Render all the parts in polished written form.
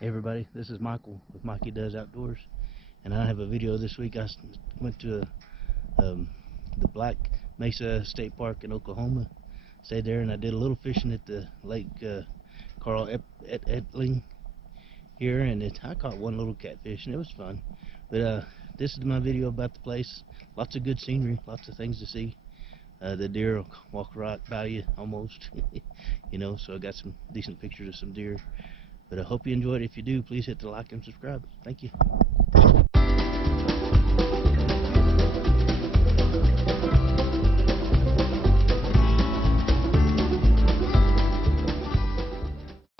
Hey everybody, this is Michael with Mikey Does Outdoors, and I have a video this week. I went to the Black Mesa State Park in Oklahoma, stayed there, and I did a little fishing at the Lake Carl Etling here, and I caught one little catfish, and it was fun. But this is my video about the place. Lots of good scenery, lots of things to see. The deer will walk right by you almost, so I got some decent pictures of some deer. But I hope you enjoyed it. If you do, please hit the like and subscribe. Thank you.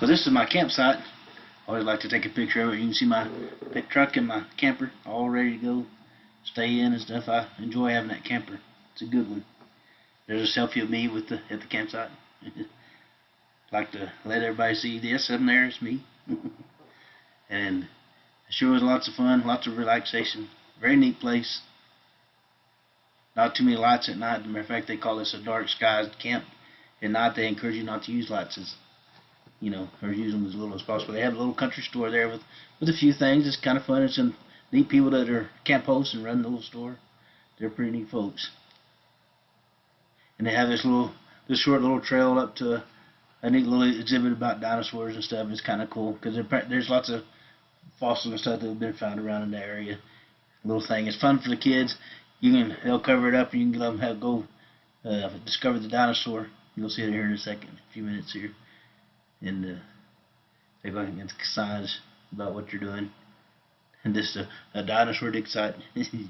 So this is my campsite. I always like to take a picture of it. You can see my pit truck and my camper all ready to go, stay in and stuff. I enjoy having that camper. It's a good one. There's a selfie of me at the campsite. Like to let everybody see this. Up there is me. And it sure was lots of fun, lots of relaxation. Very neat place. Not too many lights at night. As a matter of fact, they call this a dark skies camp. At night, they encourage you not to use lights, or use them as little as possible. They have a little country store there with a few things. It's kind of fun. It's some neat people that are camp hosts and run the little store. They're pretty neat folks. And they have this short little trail up to a neat little exhibit about dinosaurs and stuff. It's kind of cool because there's lots of fossils and stuff that have been found around in the area. Little thing. It's fun for the kids. They'll cover it up and you can let them go discover the dinosaur. You'll see it here in a second, a few minutes here, and they're going to get signs about what you're doing. And this is a dinosaur dig site. It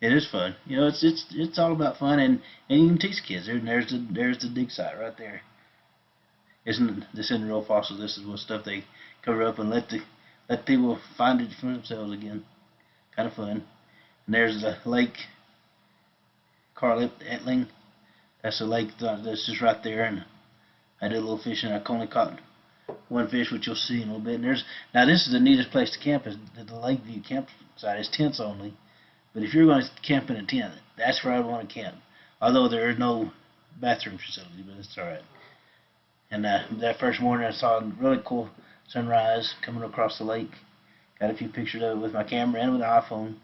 is fun. It's all about fun, and you can teach kids. There's the dig site right there. This isn't real fossil. This is what stuff they cover up and let people find it for themselves again. Kind of fun. And there's the lake Carl Etling. That's a lake that's just right there, and I did a little fishing. I only caught one fish, which you'll see in a little bit. And now this is the neatest place to camp. Is the Lakeview campsite. It's tents only. But if you're going to camp in a tent, that's where I would want to camp. Although there is no bathroom facility, but it's all right. And that first morning, I saw a really cool sunrise coming across the lake. Got a few pictures of it with my camera and with an iPhone.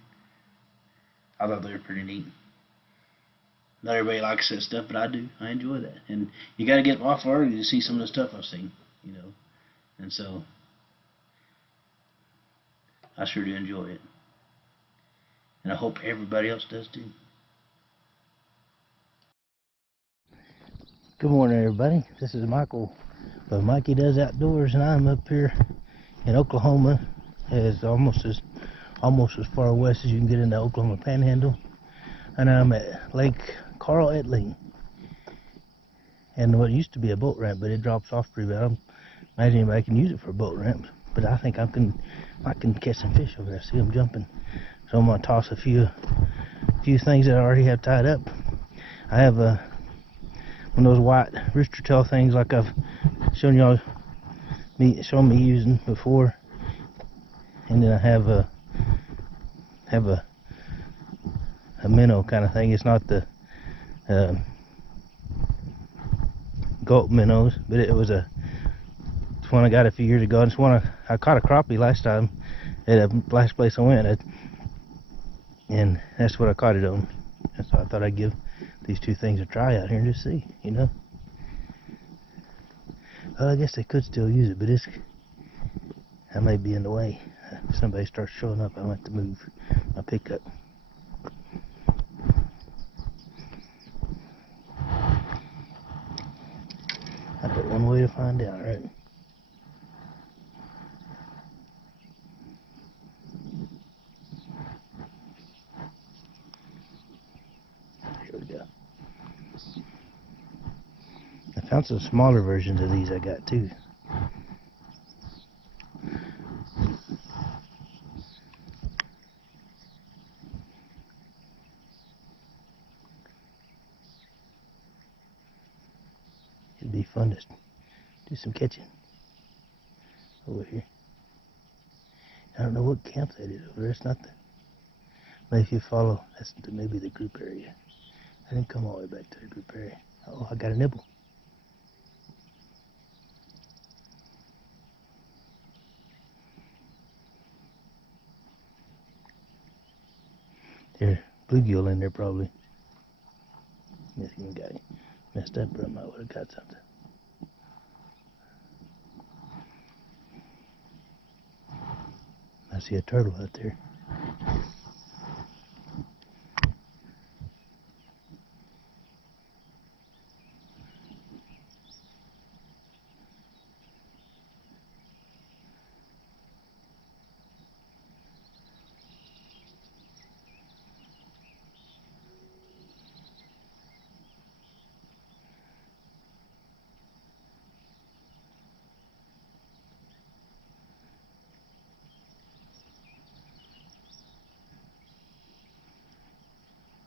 I thought they were pretty neat. Not everybody likes that stuff, but I do. I enjoy that. And you got to get off early to see some of the stuff I've seen, And so I sure do enjoy it. And I hope everybody else does too. Good morning, everybody. This is Michael of Mikey Does Outdoors, and I'm up here in Oklahoma. It's almost as far west as you can get in the Oklahoma Panhandle, and I'm at Lake Carl Etling, and what used to be a boat ramp, but it drops off pretty bad. I imagine anybody can use it for a boat ramp, but I think I can catch some fish over there. See them jumping, so I'm gonna toss a few things that I already have tied up. I have one of those white rooster tail things like I've shown y'all me using before, and then I have a minnow kind of thing. It's not the gulp minnows, but it's one I got a few years ago. It's one I caught a crappie last time at the last place I went, and that's what I caught it on. And so I thought I'd give these two things a try out here and just see, Well, I guess they could still use it, but I may be in the way. If somebody starts showing up, I might have to move my pickup. I got one way to find out, right? Here we go. I found some smaller versions of these I got too. It'd be fun to do some catching over here. I don't know what camp that is over there. It's not maybe if you follow, that's maybe the group area. I didn't come all the way back to the group area. Oh, I got a nibble. Here, bluegill in there probably. This even got messed up, but I might would have got something. I see a turtle out there.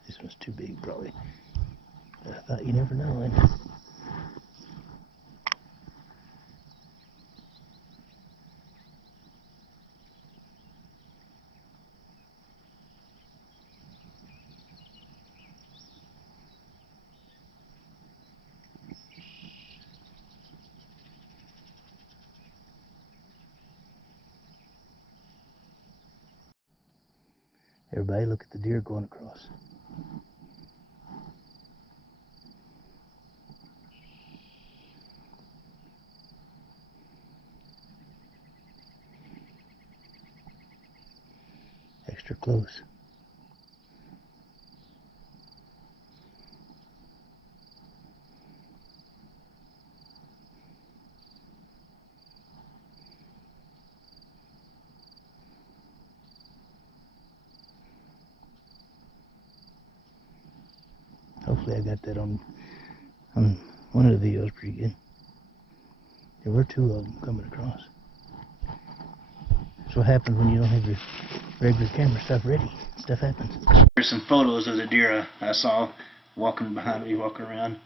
This one's too big, probably. But I thought you never know. Everybody look at the deer going across. Extra close. Hopefully I got that on one of the videos pretty good. There were two of them coming across. That's what happens when you don't have your regular camera stuff ready. Stuff happens. There's some photos of the deer I saw walking behind me, walking around.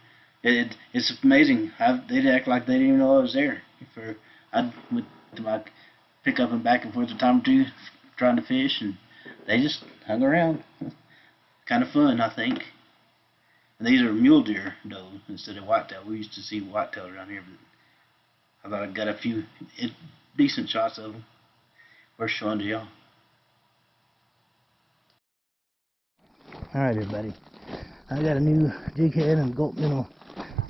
It's amazing. They'd act like they didn't even know I was there. I went to my pickup and back and forth a time or two trying to fish, and they just hung around. Kind of fun, I think. And these are mule deer, though, instead of whitetail. We used to see whitetail around here, but I thought I got a few decent shots of them. Worth showing to y'all. Alright, everybody. I got a new jig head and gulp minnow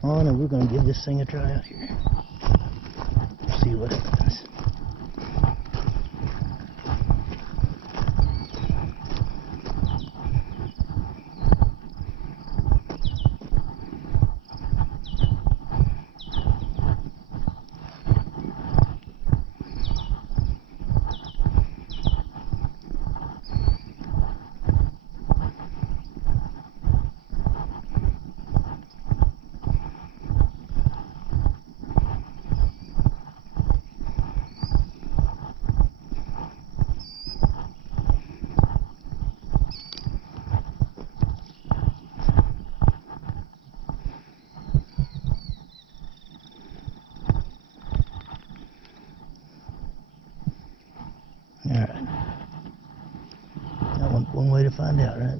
on, and we're going to give this thing a try out here. See what happens. Alright. That one way to find out, right?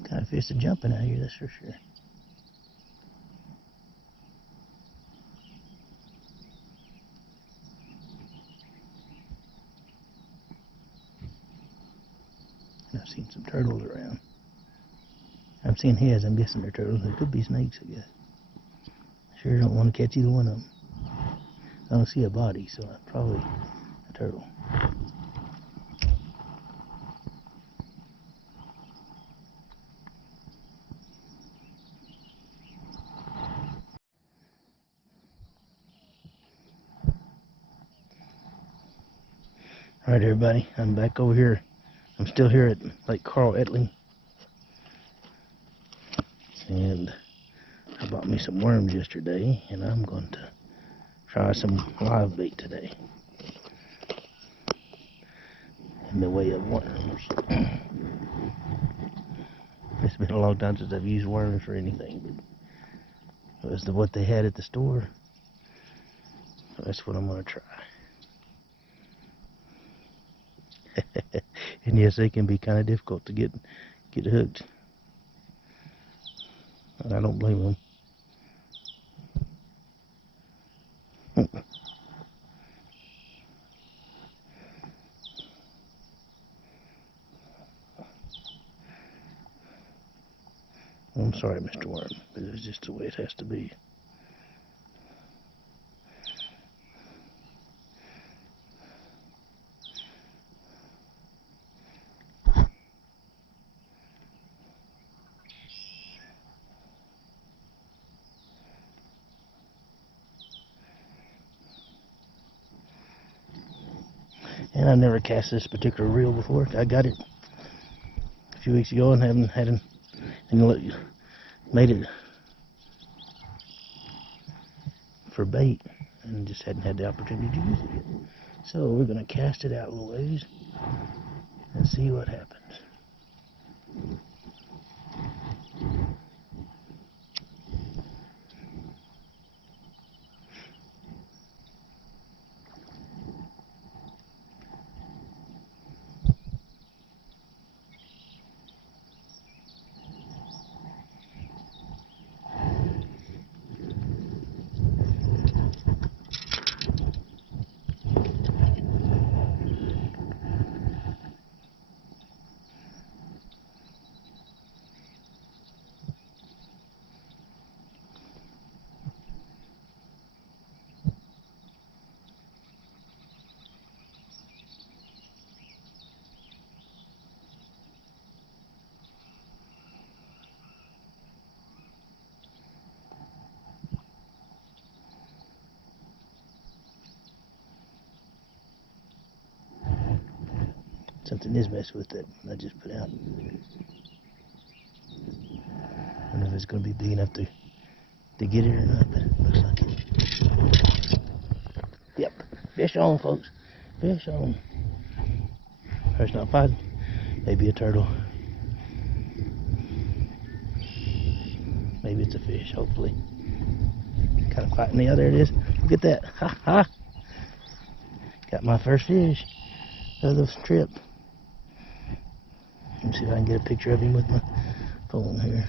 Some kind of fish are jumping out here, that's for sure. And I've seen some turtles around. I'm seeing heads, I'm guessing they're turtles. They could be snakes, I guess. Sure don't want to catch either one of them. I don't see a body, so probably a turtle. Alright everybody, I'm back over here. I'm still here at Lake Carl Etling. And I bought me some worms yesterday, and I'm going to try some live bait today. In the way of worms. It's been a long time since I've used worms for anything, but it was what they had at the store. So that's what I'm going to try. And yes, they can be kind of difficult to get hooked. And I don't blame them. I'm sorry, Mr. Worm, but it's just the way it has to be. And I've never cast this particular reel before. I got it a few weeks ago and hadn't made it for bait and just hadn't had the opportunity to use it yet. So we're going to cast it out a little ways and see what happens. Something is messing with that I just put out. I don't know if it's going to be big enough to get it or not, but it looks like it. Yep, fish on, folks. Fish on. There's not fighting. Maybe a turtle. Maybe it's a fish, hopefully. Kind of fighting. Yeah, there it is. Look at that. Ha ha. Got my first fish of the trip. Let me see if I can get a picture of him with my phone here.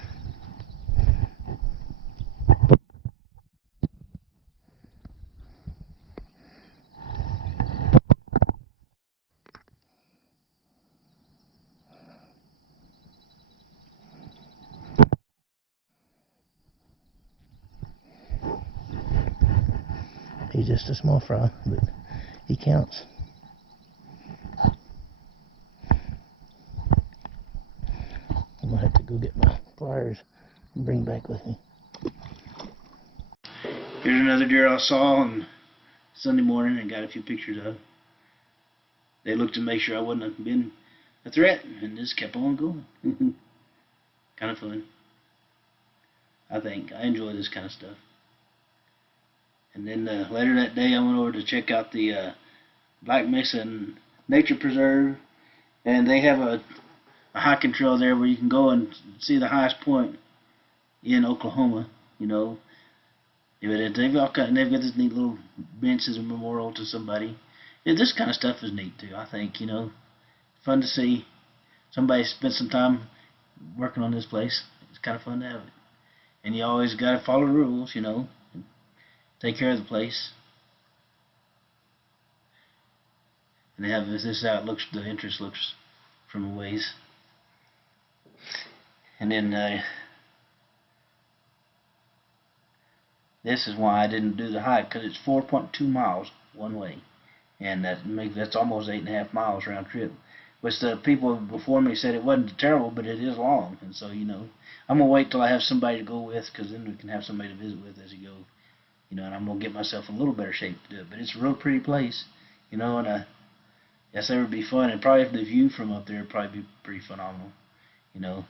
He's just a small fry, but he counts. I'm gonna have to go get my pliers and bring back with me. Here's another deer I saw on Sunday morning and got a few pictures of. They looked to make sure I wouldn't have been a threat and just kept on going. Kind of fun. I think. I enjoy this kind of stuff. And then later that day I went over to check out the Black Mesa Nature Preserve, and they have a hiking trail there where you can go and see the highest point in Oklahoma. You know, they've got this neat little bench as a memorial to somebody. Yeah, this kind of stuff is neat too. I think, you know, fun to see somebody spend some time working on this place. It's kind of fun to have it. And you always got to follow the rules, you know, and take care of the place. And they have this is how it looks. The entrance looks from a ways. And then this is why I didn't do the hike, because it's 4.2 miles one way, and that's almost 8.5 miles round trip. Which the people before me said it wasn't terrible, but it is long, and so you know, I'm gonna wait till I have somebody to go with, because then we can have somebody to visit with as you go, you know, and I'm gonna get myself in a little better shape to do it. But it's a real pretty place, you know, and yes, it would be fun, and probably if the view from up there would probably be pretty phenomenal, you know.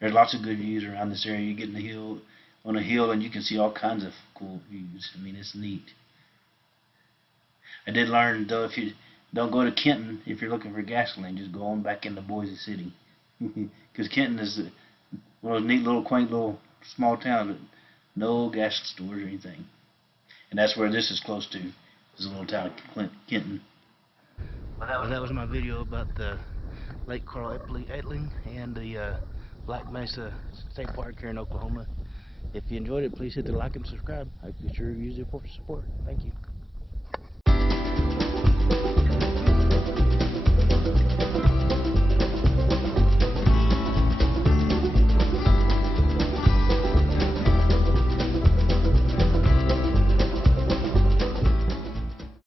There's lots of good views around this area. You get in the hill, on a hill, and you can see all kinds of cool views. I mean, it's neat. I did learn, though, if you don't go to Kenton, if you're looking for gasoline, just go on back into Boise City. Because Kenton is one of those neat little, quaint little small towns with no gas stores or anything. And that's where this is close to, is a little town of Kenton. Well, that was my video about the Lake Carl Etling and the Black Mesa State Park here in Oklahoma. If you enjoyed it, please hit the like and subscribe. I could sure use your support. Thank you.